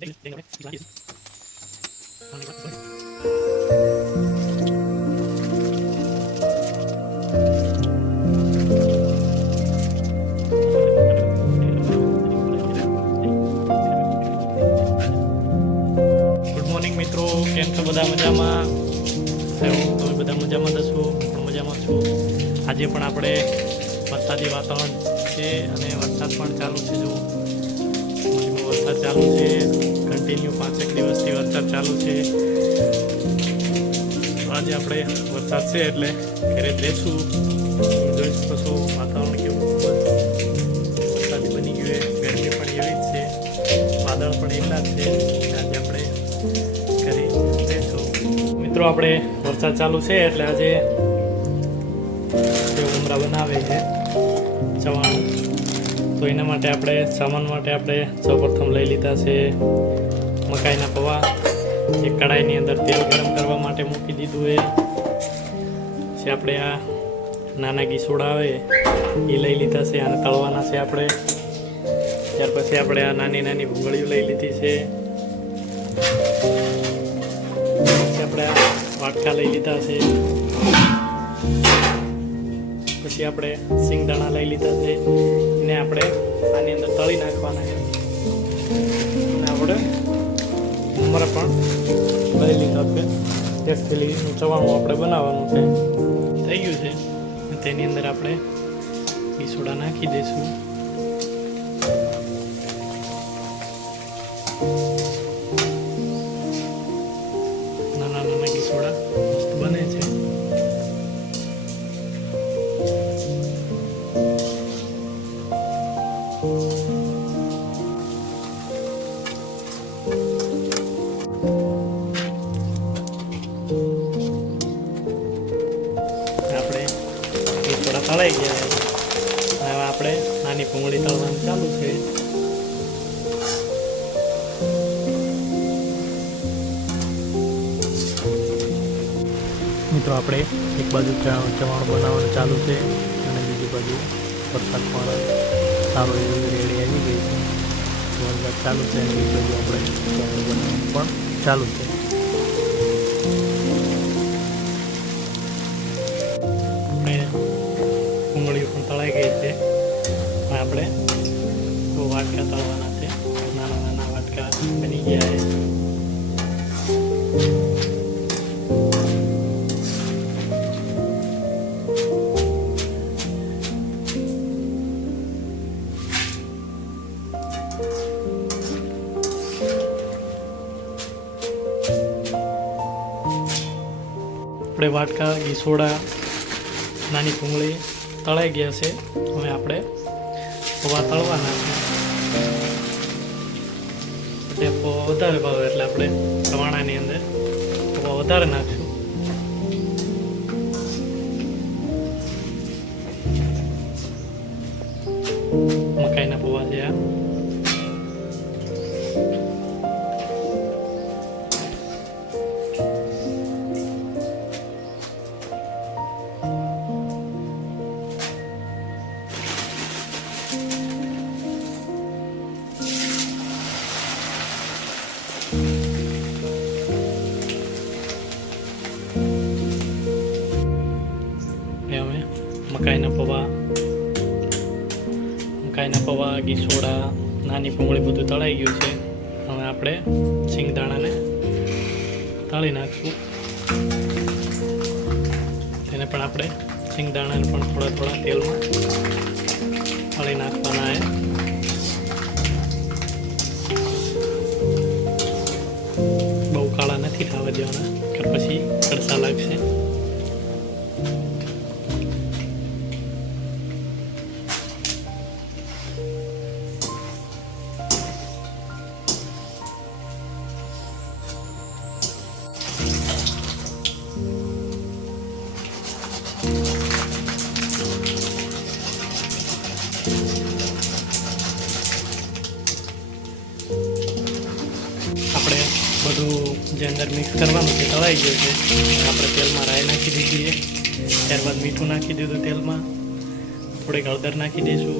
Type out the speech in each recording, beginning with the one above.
મિત્રો. કેમ છો? બધા મજામાં? તમે બધા મજામાં હું પણ મજામાં છું. આજે પણ આપણે વરસાદી વાતાવરણ છે અને વરસાદ પણ ચાલુ છે જો વરસાદ ચાલુ છે. કન્ટિન્યુ પાંચેક દિવસથી વરસાદ ચાલુ છે. આજે આપણે વરસાદ છે એટલે ઘરે જ રહેશું કશું વાતાવરણ કેવું વરસાદ બની ગયું છે. ગરમી પણ એવી જ છે. વાદળ પણ એટલા જ છે. આજે આપણે ઘરે રહેશું મિત્રો, આપણે વરસાદ ચાલુ છે એટલે આજે ઉમરા બનાવે છે તો એના માટે આપણે સામાન માટે આપણે સૌપ્રથમ લઈ લીધા છે મકાઈના પૌવા. એક કઢાઈની અંદર તેલ ગરમ કરવા માટે મૂકી દીધું છે. પછી આપણે આ નાના ગીસોડા આવે, એ લઈ લીધા છે અને તળવાના છે આપણે. ત્યાર પછી આપણે આ નાની નાની ભૂંગળીઓ લઈ લીધી છે. આપણે વાટકા લઈ લીધા છે. પછી આપણે સિંગદાણા લઈ લીધા છે. એને આપણે આની અંદર તળી નાખવાના છે. અને આપણે ઉમર પણ લઈ લીધા છે. એક થેલી ચવાણું આપણે બનાવવાનું છે. થઈ ગયું છે. તેની અંદર આપણે મીસોડા નાખી દઈશું. મિત્રો, આપણે એક બાજુ ચવાણું બનાવવાનું ચાલુ છે અને બીજી બાજુ વરસાદ પણ સારો એવી રેડી આવી ગઈ છે. વરસાદ ચાલુ છે અને બીજી બાજુ આપણે ચવાણું બનાવવાનું પણ ચાલુ છે. ડુંગળીઓ પણ તળાઈ ગઈ છે. આપણે તો વાટકા તળવાના છે. નાના નાના વાટકા બની ગયા છે. આપણે વાટકા, ગીસોડા, નાની ભૂંગળી તળાઈ ગયા છે. હવે આપણે પૌવા તળવાના છે. એટલે વધારે ભાવે એટલે આપણે ચવાણાની અંદર પૌવા વધારે નાખશું. મકાઈના પૌવા. મકાઈના પૌવા ગીસોડા નાની ભૂંગળી બધું તળાઈ ગયું છે. હવે આપણે સિંગદાણાને તળી નાખશું. તેને પણ આપણે સિંગદાણાને પણ થોડા થોડા તેલમાં તળી નાખવાના છે. બહુ કાળા નથી થવા દેવાના, કે પછી કડસા લાગશે. આપણે બધું જે અંદર મિક્સ કરવાનું છે, તળાઈ ગયું છે, આપણે તેલમાં રાઈ નાખી દીધી ત્યારબાદ મીઠું નાખી દીધું તેલમાં. થોડીક હળદર નાખી દઈશું.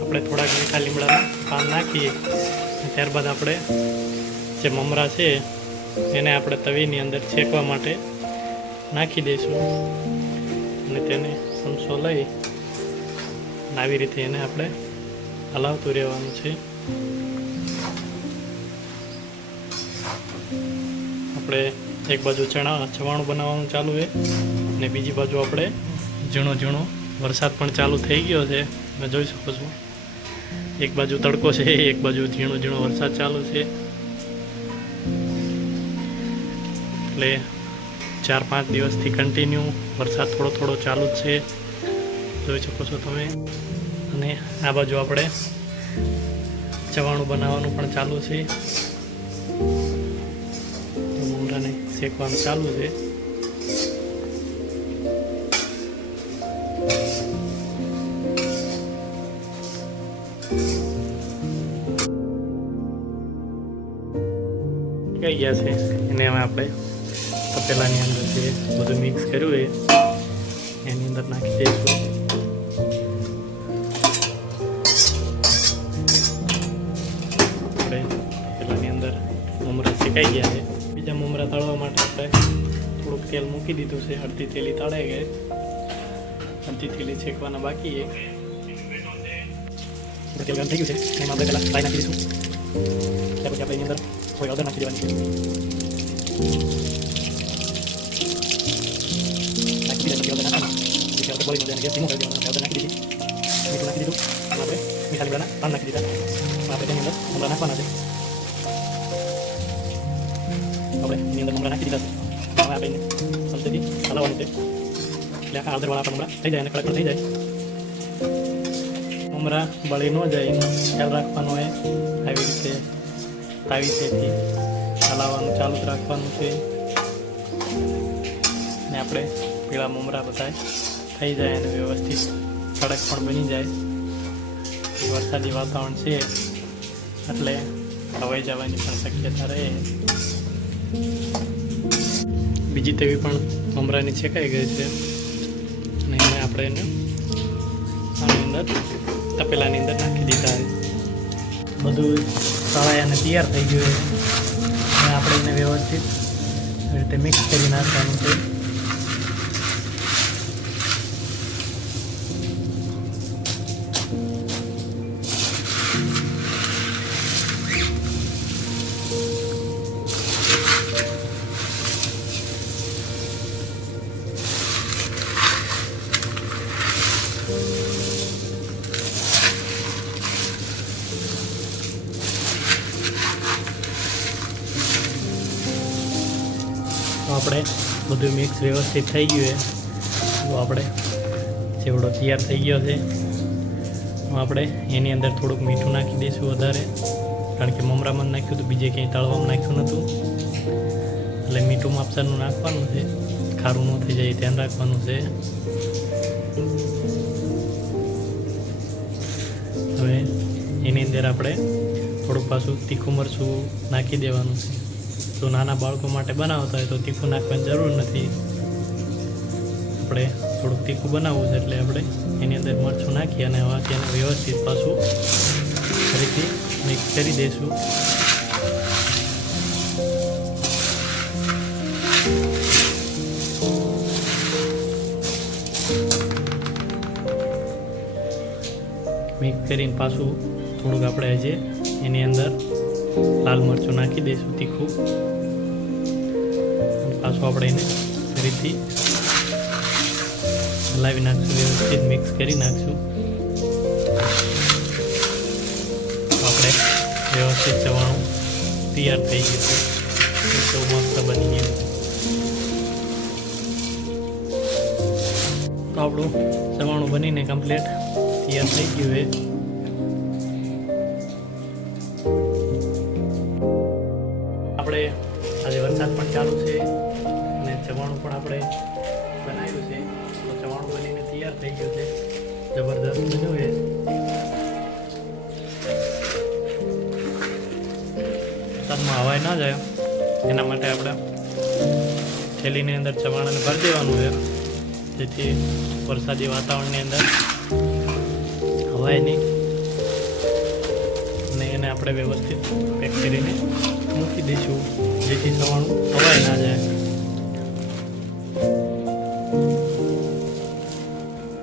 આપણે થોડાક મીઠા લીમડાના પાન નાખીએ. ત્યારબાદ આપણે જે મમરા છે, એને આપણે તવીની અંદર શેકવા માટે નાખી દઈશું. અને તેને ચમચો લઈ આવી રીતે એને આપણે હલાવતું રહેવાનું છે. આપણે એક બાજુ ચણા, ચવાણું બનાવવાનું ચાલુ છે અને બીજી બાજુ આપણે ઝીણો ઝીણો વરસાદ પણ ચાલુ થઈ ગયો છે. તમે જોઈ શકો છો. એક બાજુ તડકો છે, એક બાજુ ઝીણો ઝીણો વરસાદ ચાલુ છે. એટલે ચાર પાંચ દિવસથી કન્ટિન્યુ વરસાદ થોડો થોડો ચાલુ જ છે. જોઈ શકો છો તમે. અને આ બાજુ આપણે ચવાણું બનાવવાનું પણ ચાલુ છે. શેકવાનું ચાલુ છે. કઈ ગયા છે? એને હવે આપણે તપેલાની અંદર જે બધું મિક્સ કર્યું એ એની અંદર નાખી દઈશું. આપણે તપેલાની અંદર ઉમરા શેકાઈ ગયા છે. મમરા તળવા માટે આપણે થોડુંક તેલ મૂકી દીધું છે. અડધી તેલી તળાઈ ગઈ અડધી તેલી શેકવાના બાકી છે. તેલ ગરમ થઈ ગયું છે. એમાં આપણે પહેલાં ફ્રાય નાખી દઈશું. ત્યાર પછી આપણે એની અંદર કોઈ ઓર્ડર નાખી દેવાની નાખી દીધું આપણે મીઠા લીમડાના પાન નાખી દીધા. આપણે તેની અંદર મમરા નાખવાના છે. દીધા છે હવે આપણે એને સમજેથી થઈ જાય અને કડક થઈ જાય મમરા બળી ન જાય એનો ખ્યાલ રાખવાનો હોય આવી રીતે તાવીસેથી હલાવવાનું ચાલુ રાખવાનું છે ને આપણે પીળા મમરા બધા થઈ જાય અને વ્યવસ્થિત સડક પણ બની જાય વરસાદી વાતાવરણ છે એટલે હવાઈ જવાની પણ શક્યતા રહે બીજી તેવી પણ મમરાની છેકાઈ ગઈ છે. અને એને આપણે એને આની અંદર, તપેલાની અંદર નાખી દીધા બધું તળાઈ અને તૈયાર થઈ ગયું છે. અને આપણે એને વ્યવસ્થિત રીતે મિક્સ કરી નાખવાનું છે. આપણે બધું મિક્સ વ્યવસ્થિત થઈ ગયું છે. તો આપણે ચેવડો તૈયાર થઈ ગયો છે. આપણે એની અંદર થોડુંક મીઠું નાખી દઈશું વધારે. કારણ કે મમરામાં નાખ્યું તો બીજે ક્યાંય તળવામાં નાખ્યું નહોતું. એટલે મીઠું માપસરનું નાખવાનું છે. ખારું ન થઈ જાય ધ્યાન રાખવાનું છે. હવે એની અંદર આપણે થોડુંક પાછું તીખું મરચું નાખી દેવાનું છે. જો નાના બાળકો માટે બનાવતા હોય તો તીખું નાખવાની જરૂર નથી. આપણે થોડુંક તીખું બનાવવું છે એટલે આપણે એની અંદર મરચું નાખી અને હવે તેને વ્યવસ્થિત પાછું ફરીથી મિક્સ કરી દઈશું. મિક્સ કરીને પાછું થોડુંક આપણે હજી એની અંદર લાલ મરચું નાખી દઈશું તીખું. પાછું આપણે એને ફરીથી હલાવી નાખશું, વ્યવસ્થિત મિક્સ કરી નાખશું. આપણે વ્યવસ્થિત ચવાણું તૈયાર થઈ ગયું છે. તો મસ્ત બની ગયું તો આપણું ચવાણું બનીને કમ્પ્લીટ તૈયાર થઈ ગયું છે. આપણે આજે વરસાદ પણ ચાલુ છે. ચવાણું પણ આપણે બનાવ્યું છે. તો ચવાણું બનીને તૈયાર થઈ ગયું છે. જબરદસ્ત બન્યું છે. વરસાદમાં હવાઈ ના જાય. એના માટે આપણે થેલીની અંદર ચવાણાને ભરી દેવાનું છે. જેથી વરસાદી વાતાવરણની અંદર હવાય નહીં. અને એને આપણે વ્યવસ્થિત પેક કરીને મૂકી દઈશું. જેથી સવાણું હવાઈ ના જાય.